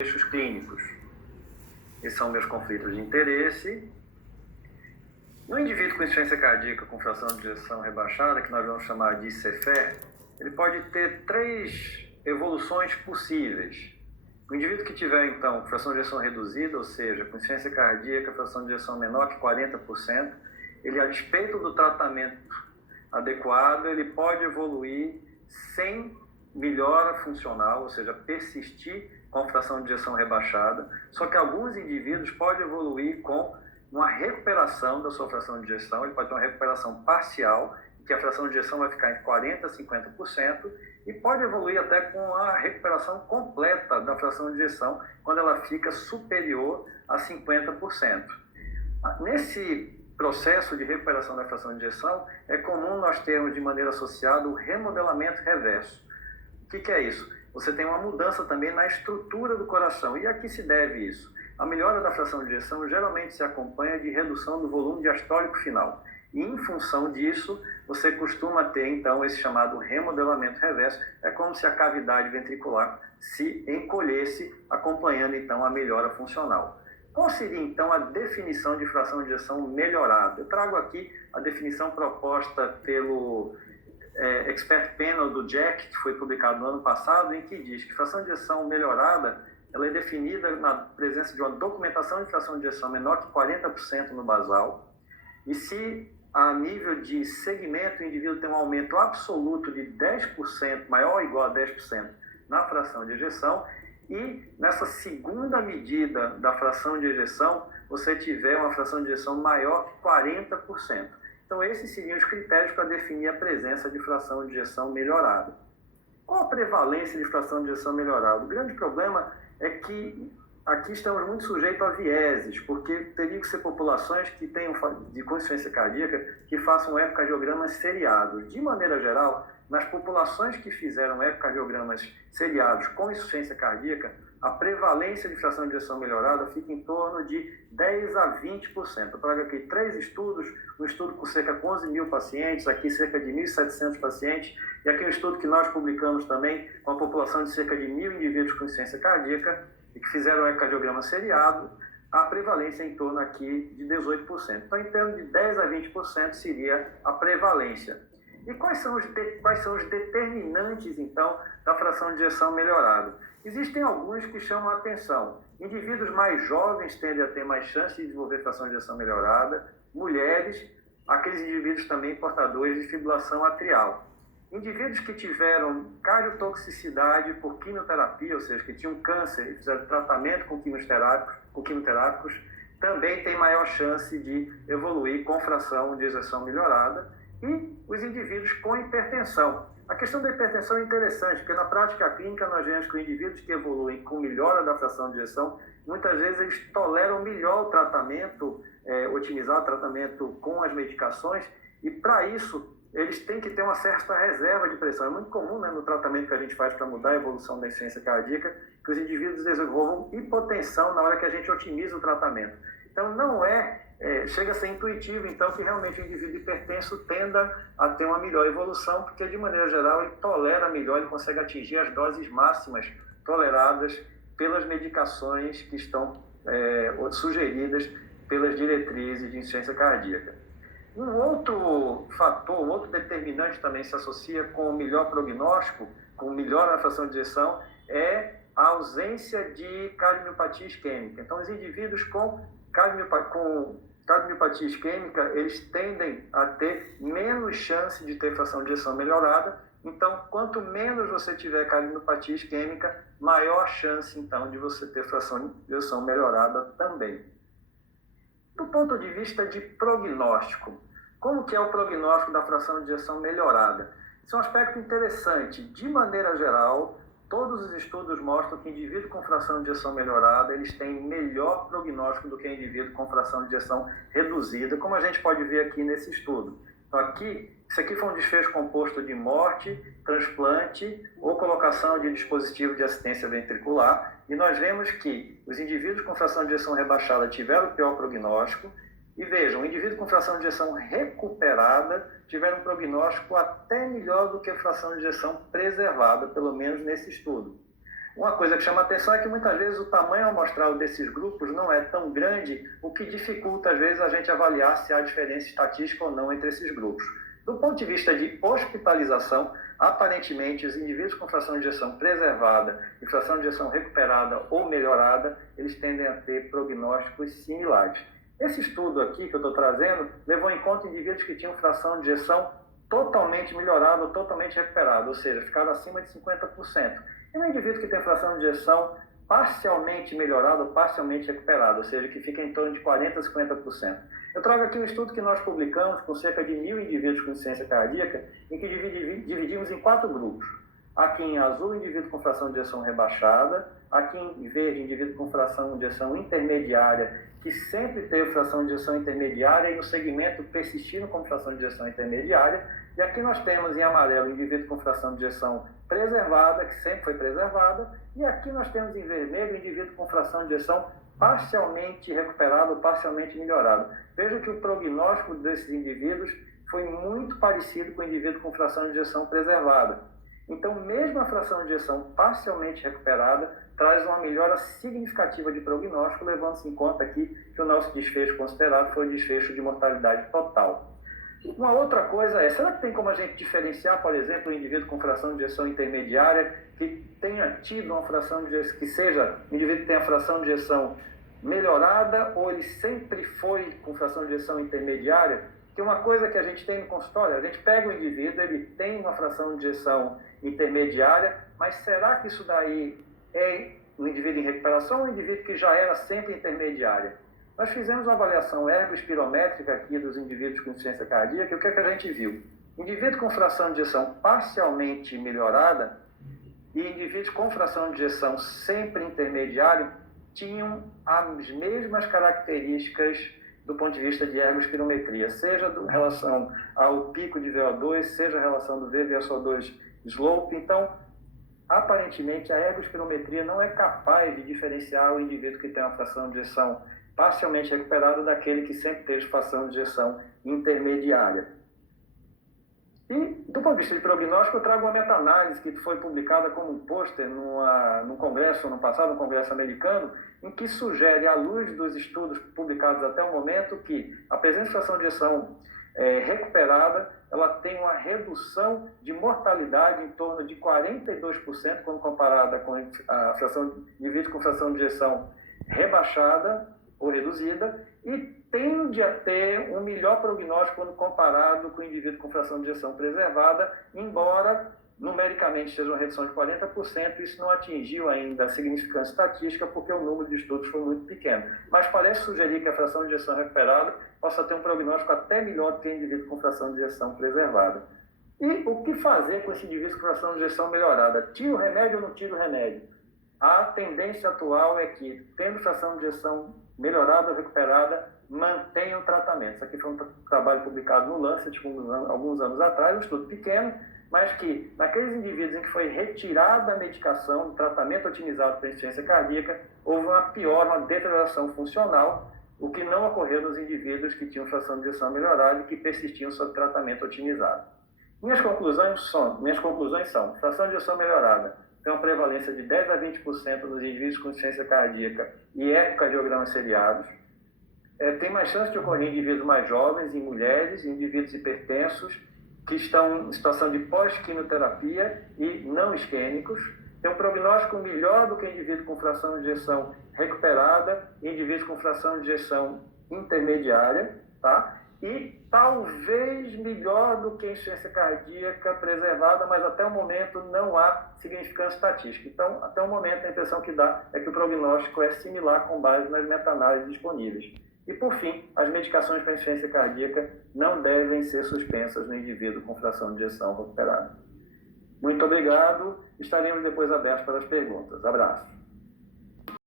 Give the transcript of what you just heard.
desfechos clínicos. Esses são meus conflitos de interesse. No indivíduo com insuficiência cardíaca com fração de ejeção rebaixada, que nós vamos chamar de CFR, ele pode ter três evoluções possíveis. O indivíduo que tiver, então, fração de ejeção reduzida, ou seja, com insuficiência cardíaca, fração de ejeção menor que 40%, ele, a despeito do tratamento adequado, ele pode evoluir sem melhora funcional, ou seja, persistir com fração de ejeção rebaixada, só que alguns indivíduos podem evoluir com uma recuperação da sua fração de ejeção, ele pode ter uma recuperação parcial, que a fração de ejeção vai ficar entre 40% a 50%, e pode evoluir até com a recuperação completa da fração de ejeção, quando ela fica superior a 50%. Nesse processo de recuperação da fração de ejeção, é comum nós termos de maneira associada o remodelamento reverso. O que é isso? Você tem uma mudança também na estrutura do coração. E a que se deve isso? A melhora da fração de ejeção geralmente se acompanha de redução do volume diastólico final. E em função disso, você costuma ter, então, esse chamado remodelamento reverso. É como se a cavidade ventricular se encolhesse, acompanhando, então, a melhora funcional. Qual seria, então, a definição de fração de ejeção melhorada? Eu trago aqui a definição proposta pelo Expert Panel do Jack, que foi publicado no ano passado, em que diz que fração de ejeção melhorada ela é definida na presença de uma documentação de fração de ejeção menor que 40% no basal, e se a nível de segmento o indivíduo tem um aumento absoluto de 10%, maior ou igual a 10% na fração de ejeção, e nessa segunda medida da fração de ejeção, você tiver uma fração de ejeção maior que 40%. Então, esses seriam os critérios para definir a presença de fração de ejeção melhorada. Qual a prevalência de fração de ejeção melhorada? O grande problema é que aqui estamos muito sujeitos a vieses, porque teria que ser populações que tenham de insuficiência cardíaca que façam ecocardiogramas seriados. De maneira geral, nas populações que fizeram ecocardiogramas seriados com insuficiência cardíaca, a prevalência de fração de ejeção melhorada fica em torno de 10 a 20%. Eu trago aqui 3 estudos, um estudo com cerca de 11 mil pacientes, aqui cerca de 1.700 pacientes, e aqui um estudo que nós publicamos também com a população de cerca de 1.000 indivíduos com insuficiência cardíaca e que fizeram ecocardiograma seriado, a prevalência é em torno aqui de 18%. Então, em termos de 10 a 20% seria a prevalência. E quais são os determinantes, então, da fração de ejeção melhorada? Existem alguns que chamam a atenção. Indivíduos mais jovens tendem a ter mais chance de desenvolver fração de ejeção melhorada, mulheres, aqueles indivíduos também portadores de fibrilação atrial. Indivíduos que tiveram cardiotoxicidade por quimioterapia, ou seja, que tinham câncer e fizeram tratamento com quimioterápicos, também têm maior chance de evoluir com fração de ejeção melhorada. E os indivíduos com hipertensão. A questão da hipertensão é interessante, porque na prática clínica nós vemos que indivíduos que evoluem com melhora da fração de ejeção, muitas vezes eles toleram melhor o tratamento, otimizar o tratamento com as medicações, e para isso eles têm que ter uma certa reserva de pressão. É muito comum, né, no tratamento que a gente faz para mudar a evolução da insuficiência cardíaca, que os indivíduos desenvolvam hipotensão na hora que a gente otimiza o tratamento. Então não chega a ser intuitivo, então, que realmente o indivíduo hipertenso tenda a ter uma melhor evolução, porque, de maneira geral, ele tolera melhor, ele consegue atingir as doses máximas toleradas pelas medicações que estão sugeridas pelas diretrizes de insuficiência cardíaca. Um outro fator, um outro determinante também se associa com o melhor prognóstico, com melhor na fração de ejeção, é a ausência de cardiomiopatia isquêmica. Então, os indivíduos com cardiomiopatia isquêmica, eles tendem a ter menos chance de ter fração de ejeção melhorada. Então, quanto menos você tiver cardiomiopatia isquêmica, maior chance, então, de você ter fração de ejeção melhorada também. Do ponto de vista de prognóstico, como que é o prognóstico da fração de ejeção melhorada? Isso é um aspecto interessante. De maneira geral, todos os estudos mostram que indivíduo com fração de ejeção melhorada, eles têm melhor prognóstico do que indivíduo com fração de ejeção reduzida, como a gente pode ver aqui nesse estudo. Então, isso aqui foi um desfecho composto de morte, transplante ou colocação de dispositivo de assistência ventricular, e nós vemos que os indivíduos com fração de ejeção rebaixada tiveram o pior prognóstico, e vejam, o indivíduo com fração de ejeção recuperada tiveram um prognóstico até melhor do que a fração de ejeção preservada, pelo menos nesse estudo. uma coisa que chama a atenção é que muitas vezes o tamanho amostral desses grupos não é tão grande, o que dificulta às vezes a gente avaliar se há diferença estatística ou não entre esses grupos. Do ponto de vista de hospitalização, aparentemente os indivíduos com fração de ejeção preservada e fração de ejeção recuperada ou melhorada, eles tendem a ter prognósticos similares. Esse estudo aqui que eu estou trazendo levou em conta indivíduos que tinham fração de ejeção totalmente melhorada ou totalmente recuperada, ou seja, ficaram acima de 50%. E um indivíduo que tem fração de ejeção parcialmente melhorada ou parcialmente recuperada, ou seja, que fica em torno de 40% a 50%. Eu trago aqui um estudo que nós publicamos com cerca de 1.000 indivíduos com insuficiência cardíaca, em que dividimos em 4 grupos. Aqui em azul, indivíduo com fração de ejeção rebaixada, aqui em verde, indivíduo com fração de ejeção intermediária, que sempre teve fração de ejeção intermediária e no segmento persistindo com fração de ejeção intermediária. E aqui nós temos em amarelo, indivíduo com fração de ejeção preservada, que sempre foi preservada, e aqui nós temos em vermelho, indivíduo com fração de ejeção parcialmente recuperado, parcialmente melhorado. Veja que o prognóstico desses indivíduos foi muito parecido com o indivíduo com fração de ejeção preservada. Então, mesmo a fração de ejeção parcialmente recuperada traz uma melhora significativa de prognóstico, levando-se em conta aqui que o nosso desfecho considerado foi o desfecho de mortalidade total. Uma outra coisa é, será que tem como a gente diferenciar, por exemplo, o indivíduo com fração de ejeção intermediária que tenha tido uma fração de ejeção, que seja um indivíduo que tenha fração de ejeção melhorada ou ele sempre foi com fração de ejeção intermediária? Que uma coisa que a gente tem no consultório, a gente pega o indivíduo, ele tem uma fração de ejeção intermediária, mas será que isso daí é um indivíduo em recuperação ou um indivíduo que já era sempre intermediária? Nós fizemos uma avaliação ergospirométrica aqui dos indivíduos com insuficiência cardíaca, e o que é que a gente viu? Indivíduo com fração de ejeção parcialmente melhorada e indivíduos com fração de ejeção sempre intermediária tinham as mesmas características do ponto de vista de ergospirometria, seja em relação ao pico de VO2, seja em relação do VVSO2 slope. Então, aparentemente, a ergospirometria não é capaz de diferenciar o indivíduo que tem uma fração de ejeção parcialmente recuperado daquele que sempre teve fração de ejeção intermediária. E, do ponto de vista de prognóstico, eu trago uma meta-análise que foi publicada como um pôster num congresso, no passado, um congresso americano, em que sugere, à luz dos estudos publicados até o momento, que a presença de fração de ejeção recuperada, ela tem uma redução de mortalidade em torno de 42% quando comparada com a fração de indivíduos com fração de ejeção rebaixada ou reduzida, e tende a ter um melhor prognóstico quando comparado com o indivíduo com fração de ejeção preservada, embora numericamente seja uma redução de 40%, isso não atingiu ainda a significância estatística porque o número de estudos foi muito pequeno. Mas parece sugerir que a fração de ejeção recuperada possa ter um prognóstico até melhor do que o indivíduo com fração de ejeção preservada. E o que fazer com esse indivíduo com fração de ejeção melhorada? Tira o remédio ou não tira o remédio? A tendência atual é que, tendo fração de ejeção melhorada ou recuperada, mantenha o tratamento. Isso aqui foi um trabalho publicado no Lancet alguns anos atrás, um estudo pequeno, mas que, naqueles indivíduos em que foi retirada a medicação, o tratamento otimizado para a insuficiência cardíaca, houve uma piora, uma deterioração funcional, o que não ocorreu nos indivíduos que tinham fração de ejeção melhorada e que persistiam sob tratamento otimizado. Minhas conclusões são, fração de ejeção melhorada tem uma prevalência de 10 a 20% nos indivíduos com insuficiência cardíaca e ecocardiogramas seriados. Tem mais chance de ocorrer em indivíduos mais jovens, em mulheres, em indivíduos hipertensos, que estão em situação de pós-quimioterapia e não isquêmicos. Tem um prognóstico melhor do que indivíduo com fração de ejeção recuperada e indivíduos com fração de ejeção intermediária, tá? E talvez melhor do que a insuficiência cardíaca preservada, mas até o momento não há significância estatística. Então, até o momento, a impressão que dá é que o prognóstico é similar com base nas meta-análises disponíveis. E, por fim, as medicações para insuficiência cardíaca não devem ser suspensas no indivíduo com fração de ejeção recuperada. Muito obrigado. Estaremos depois abertos para as perguntas. Abraço.